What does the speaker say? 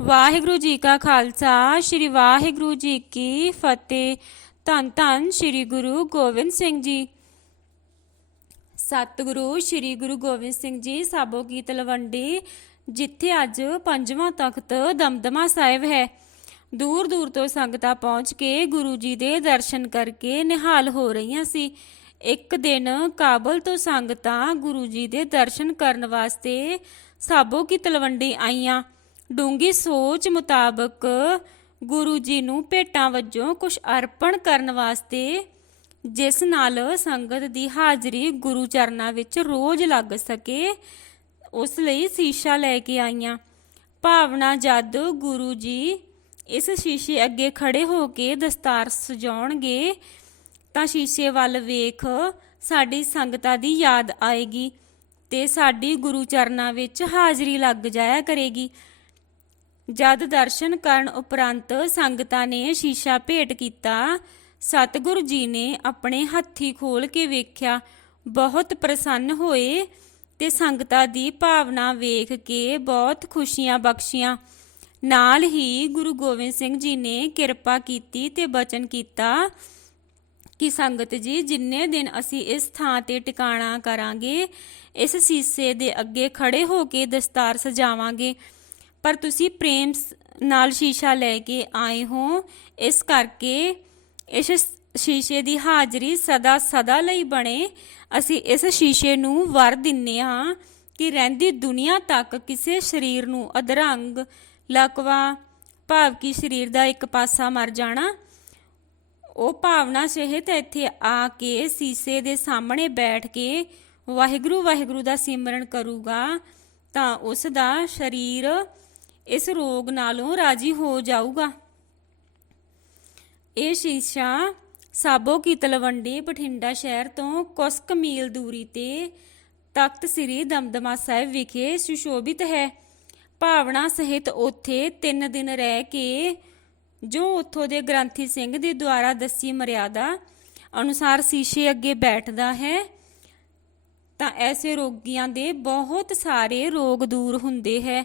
ਵਾਹਿਗੁਰੂ ਜੀ ਕਾ ਖਾਲਸਾ, ਸ੍ਰੀ ਵਾਹਿਗੁਰੂ ਜੀ ਕੀ ਫਤਿਹ। ਧੰਨ ਧੰਨ ਸ੍ਰੀ ਗੁਰੂ ਗੋਬਿੰਦ ਸਿੰਘ ਜੀ। ਸਤਿਗੁਰੂ ਸ੍ਰੀ ਗੁਰੂ ਗੋਬਿੰਦ ਸਿੰਘ ਜੀ, ਸਾਬੋ ਕੀ ਤਲਵੰਡੀ ਜਿੱਥੇ ਅੱਜ ਪੰਜਵਾਂ ਤਖਤ ਦਮਦਮਾ ਸਾਹਿਬ ਹੈ। ਦੂਰ ਦੂਰ ਤੋਂ ਸੰਗਤਾਂ ਪਹੁੰਚ ਕੇ ਗੁਰੂ ਜੀ ਦੇ ਦਰਸ਼ਨ ਕਰਕੇ ਨਿਹਾਲ ਹੋ ਰਹੀਆਂ ਸੀ। ਇੱਕ ਦਿਨ ਕਾਬਲ ਤੋਂ ਸੰਗਤਾਂ ਗੁਰੂ ਜੀ ਦੇ ਦਰਸ਼ਨ ਕਰਨ ਵਾਸਤੇ ਸਾਬੋ ਕੀ ਤਲਵੰਡੀ ਆਈਆਂ। ਡੂੰਗੀ ਸੋਚ ਮੁਤਾਬਕ ਗੁਰੂ ਜੀ ਨੂੰ ਭੇਟਾਂ ਵਜੋਂ ਕੁਝ ਅਰਪਣ ਕਰਨ ਵਾਸਤੇ ਜਿਸ ਨਾਲ ਸੰਗਤ ਦੀ ਹਾਜ਼ਰੀ ਗੁਰੂ ਚਰਨਾਂ ਵਿੱਚ ਰੋਜ਼ ਲੱਗ ਸਕੇ, ਉਸ ਲਈ ਸ਼ੀਸ਼ਾ ਲੈ ਕੇ ਆਈਆਂ। ਭਾਵਨਾ ਜਦ ਗੁਰੂ ਜੀ ਇਸ ਸ਼ੀਸ਼ੇ ਅੱਗੇ ਖੜੇ ਹੋ ਕੇ ਦਸਤਾਰ ਸਜਾਉਣਗੇ, ਤਾਂ ਸ਼ੀਸ਼ੇ ਵੱਲ ਵੇਖ ਸਾਡੀ ਸੰਗਤਾਂ ਦੀ ਯਾਦ ਆਏਗੀ ਤੇ ਸਾਡੀ ਗੁਰੂ ਚਰਨਾਂ ਵਿੱਚ ਹਾਜ਼ਰੀ ਲੱਗ ਜਾਇਆ ਕਰੇਗੀ। ਜਦ ਦਰਸ਼ਨ ਕਰਨ ਉਪਰੰਤ ਸੰਗਤਾਂ ਨੇ ਸ਼ੀਸ਼ਾ ਭੇਟ ਕੀਤਾ, ਸਤਿਗੁਰੂ ਜੀ ਨੇ ਆਪਣੇ ਹੱਥੀ ਖੋਲ ਕੇ ਵੇਖਿਆ, ਬਹੁਤ ਪ੍ਰਸੰਨ ਹੋਏ ਤੇ ਸੰਗਤਾਂ ਦੀ ਭਾਵਨਾ ਵੇਖ ਕੇ ਬਹੁਤ ਖੁਸ਼ੀਆਂ ਬਖਸ਼ੀਆਂ। ਨਾਲ ਹੀ ਗੁਰੂ ਗੋਬਿੰਦ ਸਿੰਘ ਜੀ ਨੇ ਕਿਰਪਾ ਕੀਤੀ ਤੇ ਬਚਨ ਕੀਤਾ ਕਿ ਸੰਗਤ ਜੀ, ਜਿੰਨੇ ਦਿਨ ਅਸੀਂ ਇਸ ਥਾਂ ਤੇ ਟਿਕਾਣਾ ਕਰਾਂਗੇ, ਇਸ ਸੀਸੇ ਦੇ ਅੱਗੇ ਖੜੇ ਹੋ ਕੇ ਦਸਤਾਰ ਸਜਾਵਾਂਗੇ। ਪਰ ਤੁਸੀਂ ਪ੍ਰੇਮ ਨਾਲ ਸ਼ੀਸ਼ਾ ਲੈ ਕੇ ਆਏ ਹੋ। ਇਸ ਕਰਕੇ ਇਸ ਸ਼ੀਸ਼ੇ ਦੀ ਹਾਜ਼ਰੀ ਸਦਾ ਸਦਾ ਲਈ ਬਣੇ। ਅਸੀਂ ਇਸ ਸ਼ੀਸ਼ੇ ਨੂੰ ਵਰ ਦਿੰਨੇ ਹਾਂ ਕਿ ਰਹਿੰਦੀ ਦੁਨੀਆ ਤੱਕ ਕਿਸੇ ਸਰੀਰ ਨੂੰ ਅਧਰੰਗ, ਲਕਵਾ, ਭਾਵ ਕਿ ਸਰੀਰ ਦਾ ਇੱਕ ਪਾਸਾ ਮਰ ਜਾਣਾ। ਉਹ ਭਾਵਨਾ ਸਹਿਤ ਇੱਥੇ ਆ ਕੇ ਸੀਸੇ ਦੇ ਸਾਹਮਣੇ ਬੈਠ ਕੇ ਵਾਹਿਗੁਰੂ ਵਾਹਿਗੁਰੂ ਦਾ ਸਿਮਰਨ ਕਰੂਗਾ ਤਾਂ ਉਸ ਦਾ ਸਰੀਰ ਇਸ ਰੋਗ ਨਾਲੋਂ ਰਾਜੀ ਹੋ ਜਾਊਗਾ। ਇਹ ਸ਼ੀਸ਼ਾ ਸਾਬੋ ਕੀ ਤਲਵੰਡੀ ਬਠਿੰਡਾ ਸ਼ਹਿਰ ਤੋਂ ਕੁਝ ਮੀਲ ਦੂਰੀ ਤੇ ਤਖਤ ਸ੍ਰੀ ਦਮਦਮਾ ਸਾਹਿਬ ਵਿਖੇ ਸੁਸ਼ੋਭਿਤ ਹੈ। ਭਾਵਨਾ ਸਹਿਤ ਉੱਥੇ 3 ਦਿਨ ਰਹਿ ਕੇ ਜੋ ਉੱਥੋਂ ਦੇ ਗ੍ਰੰਥੀ ਸਿੰਘ ਦੇ ਦੁਆਰਾ ਦੱਸੀ ਮਰਿਆਦਾ ਅਨੁਸਾਰ ਸ਼ੀਸ਼ੇ ਅੱਗੇ ਬੈਠਦਾ ਹੈ, ਤਾਂ ਐਸੇ ਰੋਗੀਆਂ ਦੇ ਬਹੁਤ ਸਾਰੇ ਰੋਗ ਦੂਰ ਹੁੰਦੇ ਹੈ।